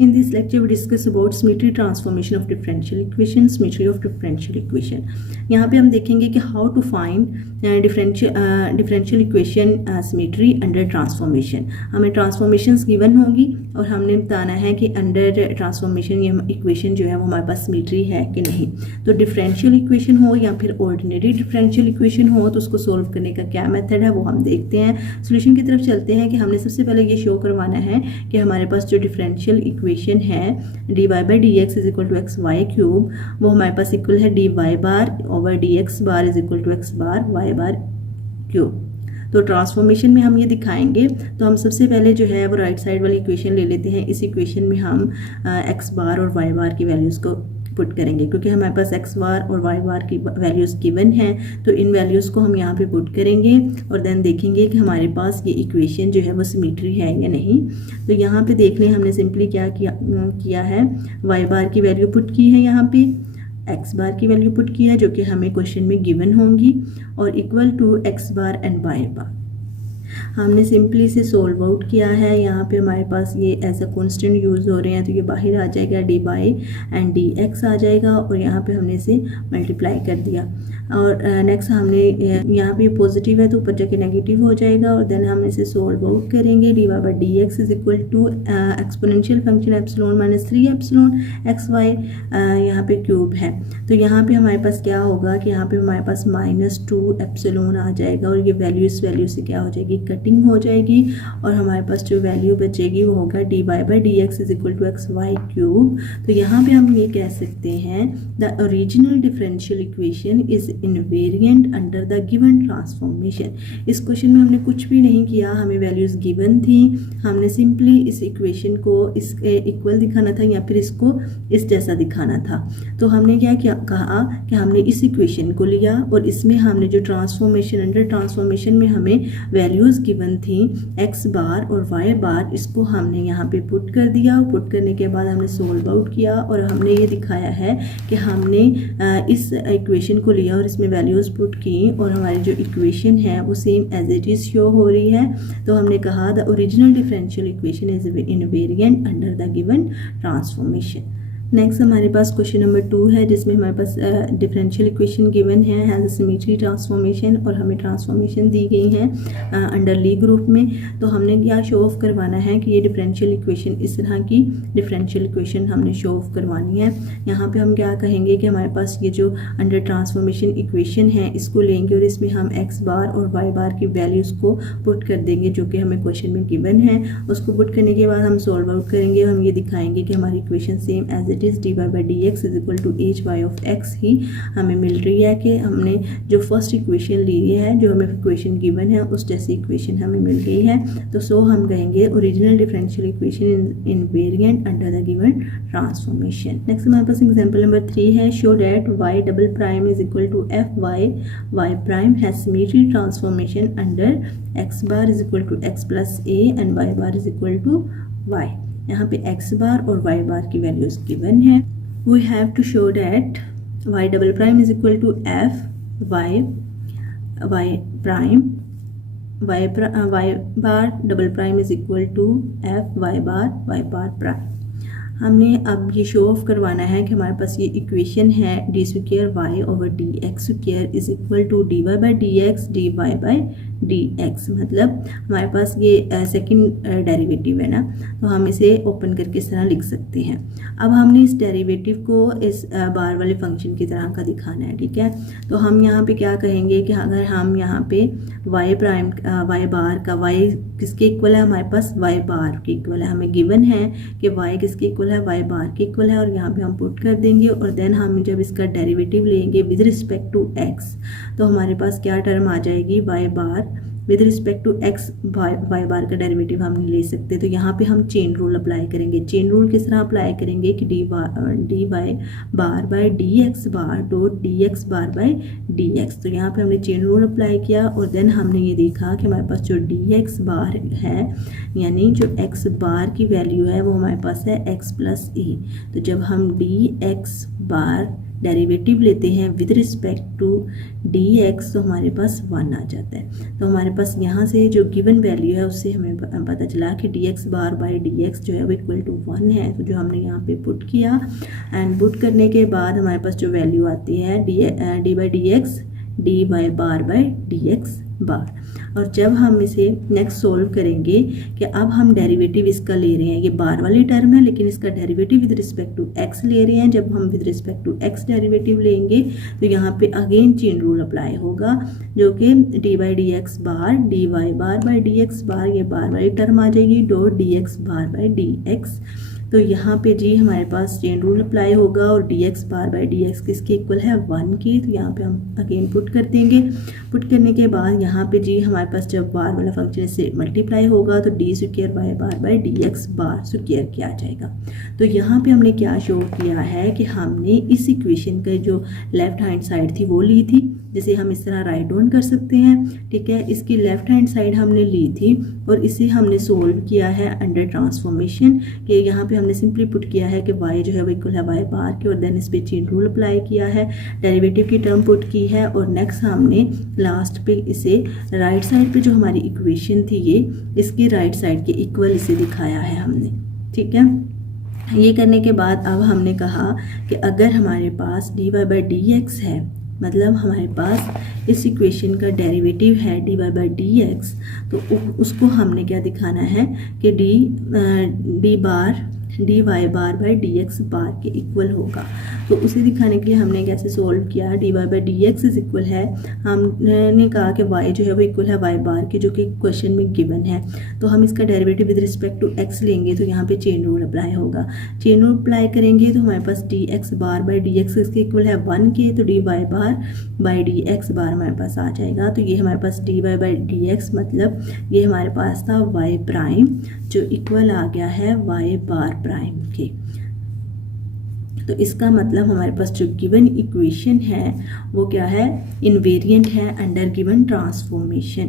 In this lecture, we discuss about symmetry transformation of differential equation, symmetry of differential equation. यहाँ पे हम देखेंगे कि how to find differential equation symmetry under transformation. हमें transformations given होगी और हमने बताना है कि under transformation ये equation जो है वो हमारे पास symmetry है कि नहीं. तो differential equation हो या फिर ordinary differential equation हो तो उसको solve करने का क्या method है वो हम देखते हैं. Solution की तरफ चलते हैं कि हमने सबसे पहले ये show करवाना है कि हमारे पास जो differential equation है dy by dx is equal to x y cube वो हमारे पास इक्वल है dy bar over dx bar is equal to x bar y bar cube. तो ट्रांसफॉर्मेशन में हम ये दिखाएंगे. तो हम सबसे पहले जो है वो राइट साइड वाली इक्वेशन ले लेते हैं. इस इक्वेशन में हम एक्स बार और वाई बार की वैल्यूज़ को पुट करेंगे क्योंकि हमारे पास एक्स बार और वाई बार की वैल्यूज़ गिवन हैं. तो इन वैल्यूज़ को हम यहाँ पे पुट करेंगे और देन देखेंगे कि हमारे पास ये इक्वेशन जो है वो सिमेट्री है या नहीं. तो यहाँ पे देख लें हमने सिंपली क्या किया है, वाई बार की वैल्यू पुट की है, यहाँ पे एक्स बार की वैल्यू पुट की है जो कि हमें क्वेश्चन में गिवन होंगी और equal to x bar and y bar. हमने सिंपली इसे सोल्व आउट किया है. यहाँ पे हमारे पास ये एज अ कांस्टेंट यूज़ हो रहे हैं तो ये बाहर आ जाएगा d by and d x आ जाएगा और यहाँ पे हमने इसे मल्टीप्लाई कर दिया. और नेक्स्ट हमने यहाँ पे पॉजिटिव है तो ऊपर जाके नेगेटिव हो जाएगा और देन हम इसे सोल्व आउट करेंगे. D y by d x is equal to exponential function epsilon minus 3 epsilon x y यहाँ पे क्यूब है. तो यहाँ पे हमारे पास क्या होगा कि यहाँ पे हमारे पास -2 एप्सिलॉन आ जाएगा और ये वैल्यू इस वैल्यू से क्या हो जाएगी, कटिंग हो जाएगी और हमारे पास जो वैल्यू बचेगी वो होगा d y by d x is equal to x y cube. तो यहाँ पे हम ये कह सकते हैं the original differential equation is invariant under the given transformation. इस क्वेश्चन में हमने कुछ भी नहीं किया, हमें वैल्यूज गिवन थी, हमने सिंपली इस इक्वेशन को इस इक्वल दिखाना था या फिर इसको इस जैसा दिखाना था. तो हमने क्या कहा कि हमने इस इक्वेशन को लिया और इसमें हमने जो ट्रांसफॉर्मेशन अंडर ट्रांसफॉर्मेशन में हमें वैल्यूज गिवन थी एक्स बार और वाई बार, इसको हमने यहाँ पे पुट कर दिया. पुट करने के बाद हमने सोल्व आउट किया और हमने ये दिखाया है कि हमने इस इक्वेशन को लिया और इसमें वैल्यूज़ पुट की और हमारी जो इक्वेशन है वो same as it is show हो रही है. तो हमने कहा the original differential equation is invariant under the given transformation. Next हमारे पास क्वेश्चन नंबर 2 है जिसमें हमारे पास डिफरेंशियल इक्वेशन गिवन है हैज़ अ सिमेट्री ट्रांसफॉर्मेशन और हमें ट्रांसफॉर्मेशन दी गई है अंडर ली ग्रुप में. तो हमने क्या शो ऑफ करवाना है कि ये डिफरेंशियल इक्वेशन इस तरह की डिफरेंशियल इक्वेशन हमने शो ऑफ करवानी है. यहाँ पे हम क्या कहेंगे कि हमारे पास ये जो अंडर ट्रांसफॉर्मेशन इक्वेशन है इसको लेंगे और इसमें हम एक्स बार और वाई बार की वैल्यूज़ को पुट कर देंगे जो कि हमें क्वेश्चन में गिवन है. उसको पुट करने के बाद हम सोल्व आउट करेंगे और हम ये दिखाएंगे कि हमारी इक्वेशन सेम एज इस d y by d x is equal to h y of x ही हमें मिल रही है कि हमने जो फर्स्ट इक्वेशन ली है जो हमें इक्वेशन गिवन है उस जैसी इक्वेशन हमें मिल गई है. तो सो हम कहेंगे original differential equation invariant under the given transformation. Next हमारे पास एग्जांपल नंबर 3 है. Show that y double prime is equal to f y y prime has symmetry transformation under x bar is equal to x plus a and y bar is equal to y. यहाँ पे x bar और y bar की values given है. We have to show that y double prime is equal to f y y prime y bar double prime is equal to f y bar prime. हमने अब ये show off करवाना है कि हमारे पास ये इक्वेशन है d square y over d x square is equal to d y by d x d y by d x. मतलब हमारे पास ये सेकंड डेरिवेटिव है ना, तो हम इसे ओपन करके इस तरह लिख सकते हैं. अब हमने इस डेरिवेटिव को इस बार वाले फंक्शन की तरह का दिखाना है. ठीक है, तो हम यहाँ पे क्या कहेंगे कि अगर हम यहाँ पे वाई प्राइम वाई बार का वाई किसके इक्वल है, हमारे पास वाई बार के इक्वल है. हमें गिवन है कि वाई किसके इक्वल है, वाई बार के इक्वल है और यहाँ पे हम पुट कर देंगे और देन हम जब इसका डेरिवेटिव लेंगे विद रिस्पेक्ट टू एक्स तो हमारे पास क्या टर्म आ जाएगी, y bar with respect to x y bar का डेरिवेटिव हम नहीं ले सकते. तो यहाँ पे हम चेन रूल अप्लाई करेंगे. चेन रूल किस तरह अप्लाई करेंगे कि d y bar by d x bar dot d x bar by d x. तो यहाँ पे हमने चेन रूल अप्लाई किया और देन हमने ये देखा कि हमारे पास जो डी एक्स बार है यानी जो एक्स बार की वैल्यू है वो हमारे पास है एक्स प्लस ए. तो जब हम डी एक्स बार डेरिवेटिव लेते हैं विद रिस्पेक्ट टू dx तो हमारे पास 1 आ जाता है। तो हमारे पास यहाँ से जो गिवन वैल्यू है उससे हमें पता चला कि dx बार बाई dx जो है वो इक्वल टू 1 है। तो जो हमने यहाँ पे पुट किया एंड पुट करने के बाद हमारे पास जो वैल्यू आती है d by d x d y bar by d x bar. और जब हम इसे नेक्स्ट सोल्व करेंगे कि अब हम डेरिवेटिव इसका ले रहे हैं, ये बार वाली टर्म है लेकिन इसका derivative with respect to x ले रहे हैं। जब हम with respect to x derivative लेंगे तो यहाँ पे अगेन चेन रूल अप्लाई होगा जो कि d by d x bar d y bar by d x bar, ये बार वाली टर्म आ जाएगी dot d x bar by d x. तो यहाँ पे जी हमारे पास चेन रूल अप्लाई होगा और dx बार बाई dx किसके इक्वल है 1 के। तो यहाँ पे हम अगेन पुट कर देंगे। पुट करने के बाद यहाँ पे जी हमारे पास जब बार वाला फंक्शन से मल्टीप्लाई होगा तो d square y bar by dx bar square किया जाएगा। तो यहाँ पे हमने क्या शो किया है कि हमने इस इक्वेशन का जो लेफ्ट हैंड साइड थी वो ली थी, जिसे हम इस तरह राइट डाउन कर सकते हैं, ठीक है। इसकी लेफ्ट हैंड साइड हमने ली थी और इसे हमने सोल्व किया है अंडर ट्रांसफॉर्मेशन कि यहाँ पे हमने सिंपली पुट किया है कि y जो है वो इक्वल है y बार के और देन इस पे चेन रूल अप्लाई किया है, डेरिवेटिव की टर्म पुट की है और नेक्स्ट हमने लास्ट पे इसे राइट साइड पे जो हमारी इक्वेशन थी ये इसके राइट साइड के इक्वल इसे दिखाया है हमने, ठीक है। ये करने के बाद अब हमने कहा कि अगर हमारे पास d y by d x है, मतलब हमारे पास इस इक्वेशन का डेरिवेटिव है d y by d x, तो उसको हमने क्या दिखाना है कि d bar d y bar by d x bar के इक्वल होगा। तो उसे दिखाने के लिए हमने कैसे सोल्व किया, d y by d x is equal है, हमने कहा कि y जो है वो इक्वल है y बार के जो कि क्वेश्चन में गिवन है। तो हम इसका derivative with respect to x लेंगे तो यहाँ पे चेन रूल अप्लाई होगा। चेन रूल अप्लाई करेंगे तो हमारे पास d x bar by d x इसके इक्वल है 1 के, तो d y bar by d x bar हमारे पास आ जाएगा। तो ये हमारे पास d y by d x मतलब ये हमारे पास था y प्राइम जो इक्वल आ गया है y बार प्राइम के। तो इसका मतलब हमारे पास जो गिवन इक्वेशन है वो क्या है, इनवेरिएंट है अंडर गिवन ट्रांसफॉर्मेशन।